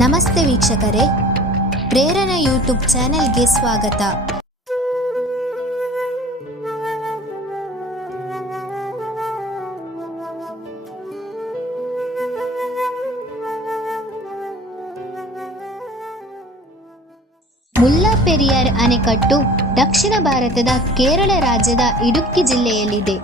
ನಮಸ್ತೆ ವೀಕ್ಷಕರೇ, ಪ್ರೇರಣಾ ಯೂಟ್ಯೂಬ್ ಚಾನೆಲ್ಗೆ ಸ್ವಾಗತ. ಮುಲ್ಲಾಪೆರಿಯಾರ್ ಅಣೆಕಟ್ಟು ದಕ್ಷಿಣ ಭಾರತದ ಕೇರಳ ರಾಜ್ಯದ ಇಡುಕ್ಕಿ ಜಿಲ್ಲೆಯಲ್ಲಿದೆ.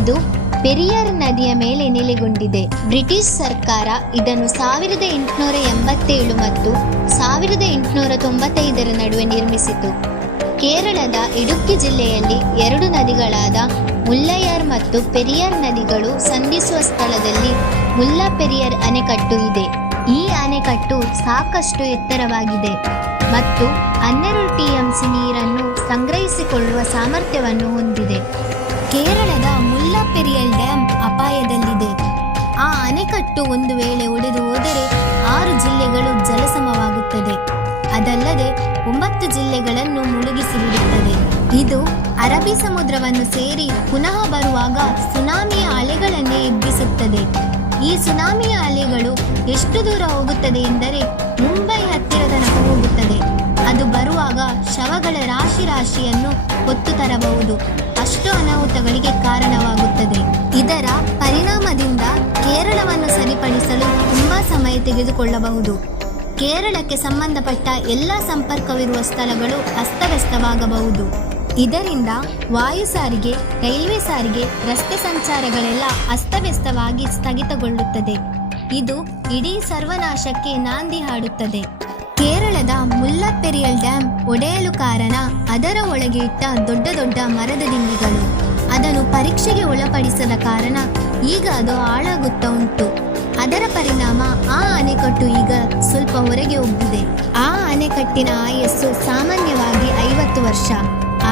ಇದು ಪೆರಿಯಾರ್ ನದಿಯ ಮೇಲೆ ನೆಲೆಗೊಂಡಿದೆ. ಬ್ರಿಟಿಷ್ ಸರ್ಕಾರ ಇದನ್ನು 1887 ಮತ್ತು 1895 ನಡುವೆ ನಿರ್ಮಿಸಿತು. ಕೇರಳದ ಇಡುಕ್ಕಿ ಜಿಲ್ಲೆಯಲ್ಲಿ 2 ನದಿಗಳಾದ ಮುಲ್ಲಯಾರ್ ಮತ್ತು ಪೆರಿಯಾರ್ ನದಿಗಳು ಸಂಧಿಸುವ ಸ್ಥಳದಲ್ಲಿ ಮುಲ್ಲಾಪೆರಿಯಾರ್ ಅಣೆಕಟ್ಟು ಇದೆ. ಈ ಅಣೆಕಟ್ಟು ಸಾಕಷ್ಟು ಎತ್ತರವಾಗಿದೆ ಮತ್ತು 12 TMC ನೀರನ್ನು ಸಂಗ್ರಹಿಸಿಕೊಳ್ಳುವ ಸಾಮರ್ಥ್ಯವನ್ನು ಹೊಂದಿದೆ. ಕೇರಳದ ಮುಲ್ಲಾಪೆರಿಯಾರ್ ಡ್ಯಾಮ್ ಅಪಾಯದಲ್ಲಿದೆ. ಆ ಅಣೆಕಟ್ಟು ಒಂದು ವೇಳೆ ಒಡೆದು ಹೋದರೆ 6 ಜಿಲ್ಲೆಗಳು ಜಲಸಮವಾಗುತ್ತದೆ. ಅದಲ್ಲದೆ 9 ಜಿಲ್ಲೆಗಳನ್ನು ಮುಳುಗಿಸಿಬಿಡುತ್ತದೆ. ಇದು ಅರಬ್ಬಿ ಸಮುದ್ರವನ್ನು ಸೇರಿ ಪುನಃ ಬರುವಾಗ ಸುನಾಮಿಯ ಅಲೆಗಳನ್ನೇ ಎಬ್ಬಿಸುತ್ತದೆ. ಈ ಸುನಾಮಿಯ ಅಲೆಗಳು ಎಷ್ಟು ದೂರ ಹೋಗುತ್ತದೆ ಎಂದರೆ ಮುಂಬೈ ಹತ್ತಿರದ ತನಕ ಹೋಗುತ್ತದೆ. ಅದು ಬರುವಾಗ ಶವಗಳ ರಾಶಿಯನ್ನು ಹೊತ್ತು ತರಬಹುದು. ಅಷ್ಟು ಅನಾಹುತಗಳಿಗೆ ಕಾರಣವಾಗುತ್ತದೆ. ಇದರ ಪರಿಣಾಮದಿಂದ ಕೇರಳವನ್ನು ಸರಿಪಡಿಸಲು ತುಂಬಾ ಸಮಯ ತೆಗೆದುಕೊಳ್ಳಬಹುದು. ಕೇರಳಕ್ಕೆ ಸಂಬಂಧಪಟ್ಟ ಎಲ್ಲ ಸಂಪರ್ಕವಿರುವ ಸ್ಥಳಗಳು ಅಸ್ತವ್ಯಸ್ತವಾಗಬಹುದು. ಇದರಿಂದ ವಾಯು ಸಾರಿಗೆ, ರೈಲ್ವೆ ಸಾರಿಗೆ, ರಸ್ತೆ ಸಂಚಾರಗಳೆಲ್ಲ ಅಸ್ತವ್ಯಸ್ತವಾಗಿ ಸ್ಥಗಿತಗೊಳ್ಳುತ್ತದೆ. ಇದು ಇಡೀ ಸರ್ವನಾಶಕ್ಕೆ ನಾಂದಿ ಹಾಡುತ್ತದೆ. ಕೇರಳದ ಮುಲ್ಲಾಪೆರಿಯಾರ್ ಡ್ಯಾಮ್ ಒಡೆಯಲು ಕಾರಣ ಅದರ ಒಳಗೆ ಇಟ್ಟ ದೊಡ್ಡ ದೊಡ್ಡ ಮರದ ದಿಂಬಿಗಳು. ಅದನ್ನು ಪರೀಕ್ಷೆಗೆ ಒಳಪಡಿಸದ ಕಾರಣ ಈಗ ಅದು ಹಾಳಾಗುತ್ತಾ ಉಂಟು. ಅದರ ಪರಿಣಾಮ ಆ ಅಣೆಕಟ್ಟು ಈಗ ಸ್ವಲ್ಪ ಹೊರಗೆ ಹೋಗಿದೆ. ಆ ಅಣೆಕಟ್ಟಿನ ಆಯಸ್ಸು ಸಾಮಾನ್ಯವಾಗಿ 50 ವರ್ಷ,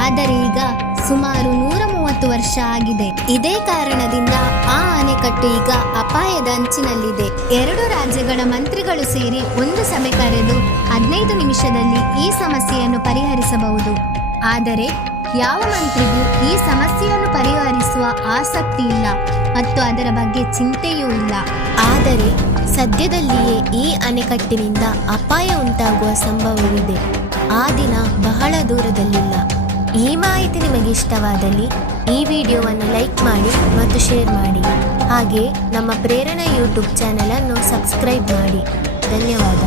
ಆದರೆ ಈಗ ಸುಮಾರು 130 ವರ್ಷ ಆಗಿದೆ. ಇದೇ ಕಾರಣದಿಂದ ಆ ಅಣೆಕಟ್ಟು ಈಗ ಅಪಾಯದ ಅಂಚಿನಲ್ಲಿದೆ. 2 ರಾಜ್ಯಗಳ ಮಂತ್ರಿಗಳು ಸೇರಿ ಒಂದು ಸಭೆ ಕರೆದು 15 ನಿಮಿಷದಲ್ಲಿ ಈ ಸಮಸ್ಯೆಯನ್ನು ಪರಿಹರಿಸಬಹುದು. ಆದರೆ ಯಾವ ಮಂತ್ರಿಗೂ ಈ ಸಮಸ್ಯೆಯನ್ನು ಪರಿಹರಿಸುವ ಆಸಕ್ತಿ ಇಲ್ಲ ಮತ್ತು ಅದರ ಬಗ್ಗೆ ಚಿಂತೆಯೂ ಇಲ್ಲ. ಆದರೆ ಸದ್ಯದಲ್ಲಿಯೇ ಈ ಅಣೆಕಟ್ಟಿನಿಂದ ಅಪಾಯ ಉಂಟಾಗುವ ಸಂಭವವಿದೆ. ಆ ದಿನ ಬಹಳ ದೂರದಲ್ಲಿಲ್ಲ. ಈ ಮಾಹಿತಿ ನಿಮಗೆ ಇಷ್ಟವಾದಲ್ಲಿ ಈ ವಿಡಿಯೋವನ್ನು ಲೈಕ್ ಮಾಡಿ ಮತ್ತು ಶೇರ್ ಮಾಡಿ. ಹಾಗೆ ನಮ್ಮ ಪ್ರೇರಣಾ ಯೂಟ್ಯೂಬ್ ಚಾನೆಲ್ ಅನ್ನು ಸಬ್ಸ್ಕ್ರೈಬ್ ಮಾಡಿ. ಧನ್ಯವಾದ.